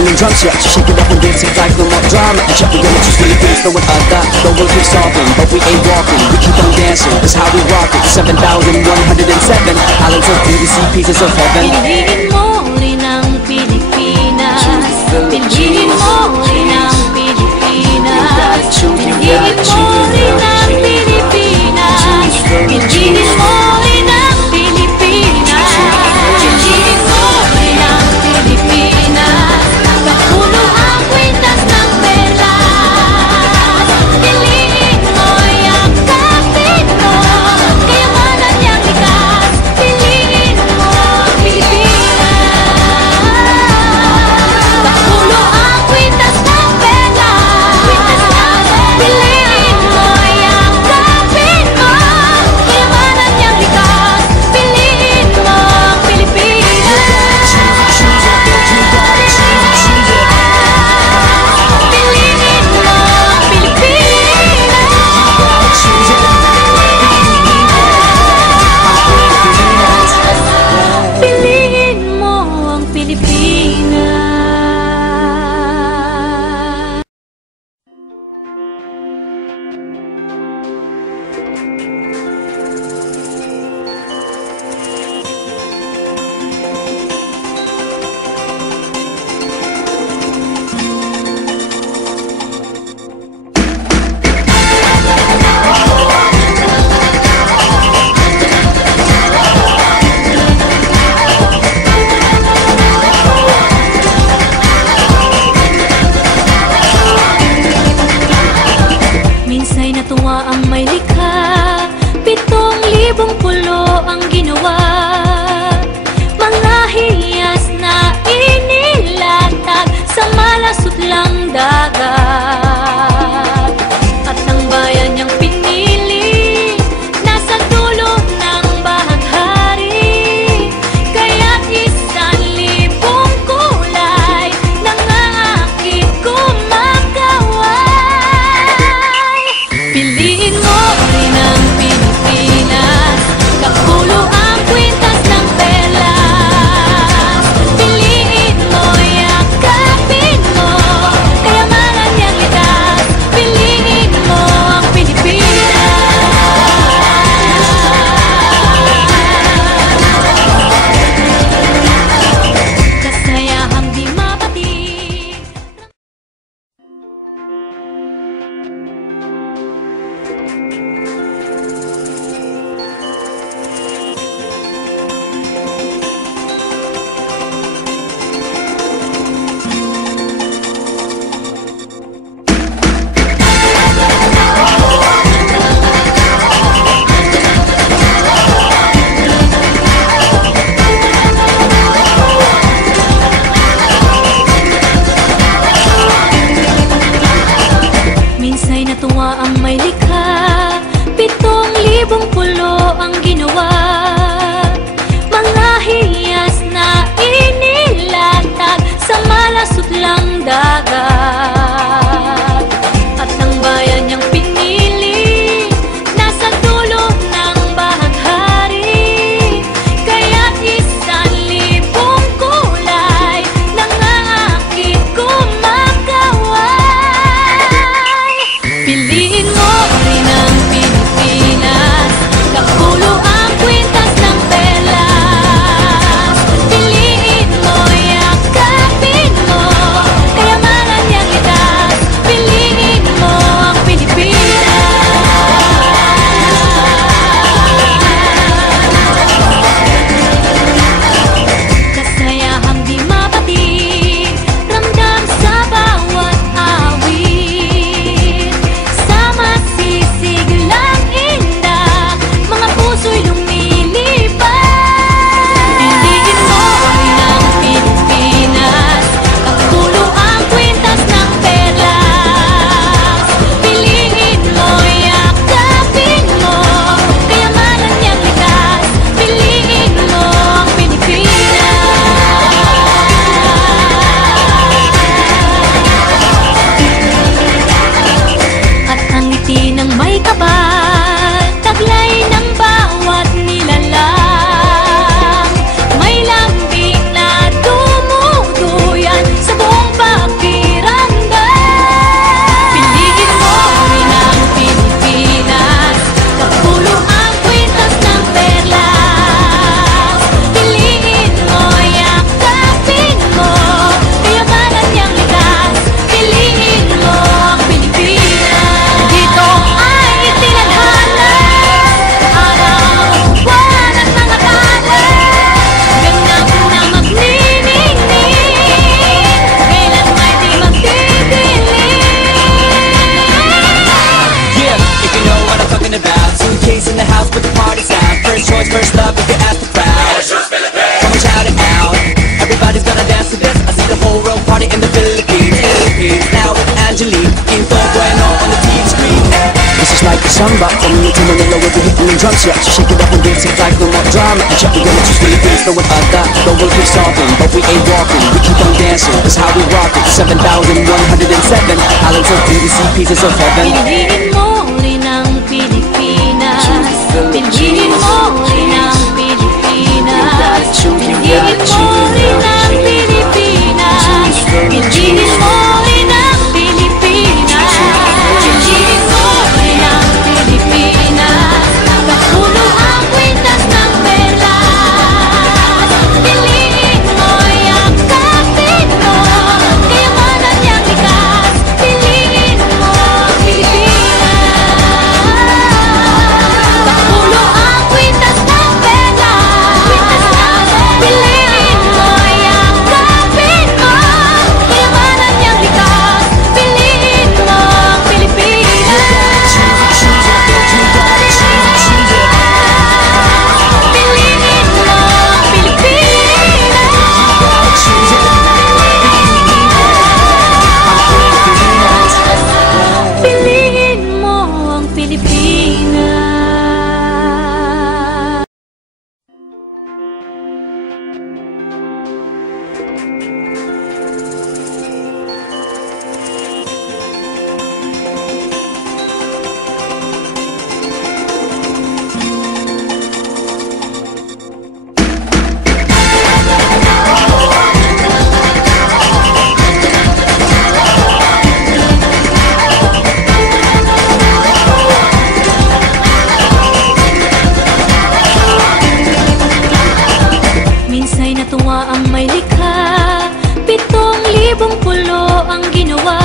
beating them drums, yeah. Shake it up and dance it like no more drama. And check the images, Philippines, know what I got. The world keeps solving, but we ain't walking. We keep on dancing, that's how we rock it. 7,107 islands of beauty, pieces of heaven. Piliin mo rin ang Pilipinas. Piliin mo rin ang Pilipinas. Piliin mo rin ang Pilipinas. Piliin mo rin ang Pilipinas. Piliin mo rin ang Pilipinas. Kapulo ang kwintas ng pelas. Piliin mo yung kapit mo. Kayamanan niyang likas. Piliin mo Pilipinas. Kapulo ang kwintas ng pelas. Piliin mo yung kapit mo. Kayamanan niyang first love if you ask the crowd. Come on, shout it out. Everybody's gonna dance to this. I see the whole world party in the Philippines. Now with Angelique, Quinto Bueno on the TV screen. This is like a samba, coming into Manila with the hitting and drums. Yeah, so shake it up and dance it like no more drama. And check, we're gonna choose Philippines, no one other. The world keeps talking, but we ain't walking. We keep on dancing, that's how we rock it. 7,107 islands of beauty, pieces of heaven. Piliin mo rin ang Pilipinas. Piliin mo rin ang Pilipinas. Piliin mo rin ang Pilipinas. Piliin mo rin ang Pilipinas. Piliin mo rin ang Pilipinas. Kapulo ang kwintas ng perlas. Piliin mo, yakapin mo, kayamanan niyang likas. Piliin mo ang Pilipinas. Kapulo ang kwintas ng perlas. Piliin mo, yakapin mo, kayamanan niyang likas. Piliin mo ang Pilipinas. Piliin mo ang Pilipinas. Piliin mo ang Pilipinas. Minsa'y natuwa ang may likha, 7,000 pulo ang ginawa.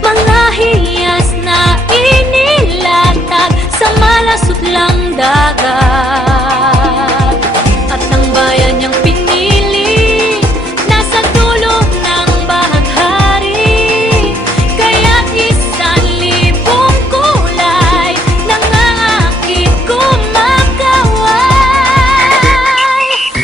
Mga hiyas na inilatag sa malasutlang dagat. At ang bayan niyang pinili, nasa dulo ng bahaghari. Kaya't 1,000 kulay nangaakit kumakaway.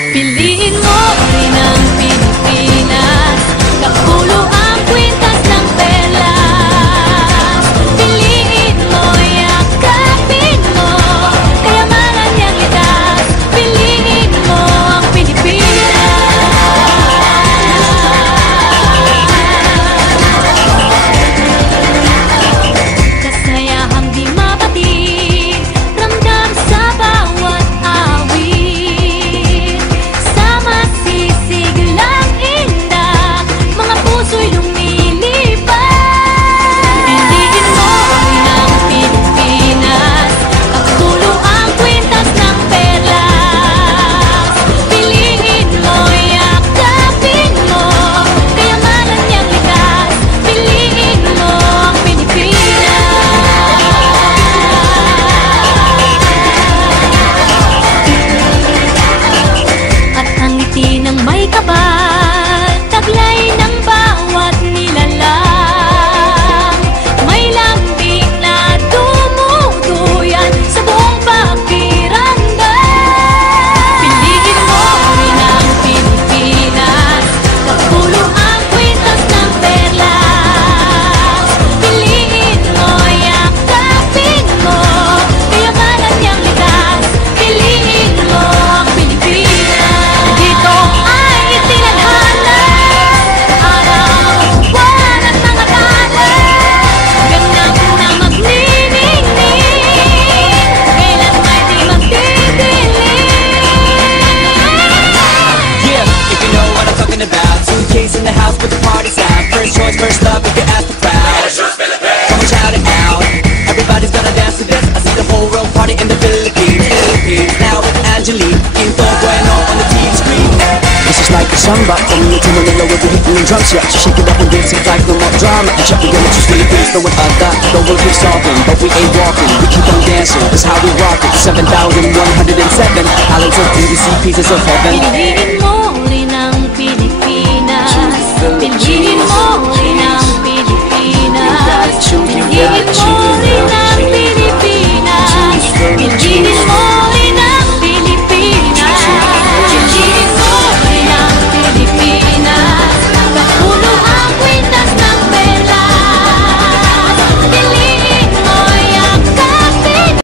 Piliin mo rin ang Pilipinas. Kapulo ang kwintas ng perlas. Piliin mo, yakapin mo, kayamanan niyang likas. Piliin mo ang Pilipinas. Kasayahang di mapatid, ramdam sa bawat awit. Sama sisiglang indak, mga puso'y lumilipad. Piliin mo rin ang Pilipinas. Kapulo ang kwintas ng perlas. Piliin mo, yakapin mo, kayamanan niyang likas. Piliin mo ang Pilipinas. At ang ngiti ng may kapal, taglay ng bawat nilalang. May lambing na dumuduyan sa buong pakiramdam. Piliin mo rin ang Pilipinas. Kapulo ang kwintas ng perlas. Piliin mo, yakapin mo, kayamanan niyang likas. Piliin mo ang Pilipinas. Dito ay itinadhana, araw, buwan at mga tala. Ganap na magniningning, kailan may di magdidilim. Yeah, if you know what I'm talking about. Suitcase in the house with the party sound. First choice, first love if you ask the crowd. Come on, shout it out. Everybody's gonna dance to this. I see the whole world party in the Philippines. Now with Angelique, Quinto Bueno on the TV screen. This is like a samba, coming into Manila with the hitting and drums. Yeah, so shake it up and dance it like no more drama. And check, we're gonna choose Philippines, no one other. The world keeps talking, but we ain't walking. We keep on dancing, that's how we rock it. 7,107 islands of beauty, pieces of heaven. Piliin mo rin ang Pilipinas. Piliin mo rin ang Pilipinas. Piliin mo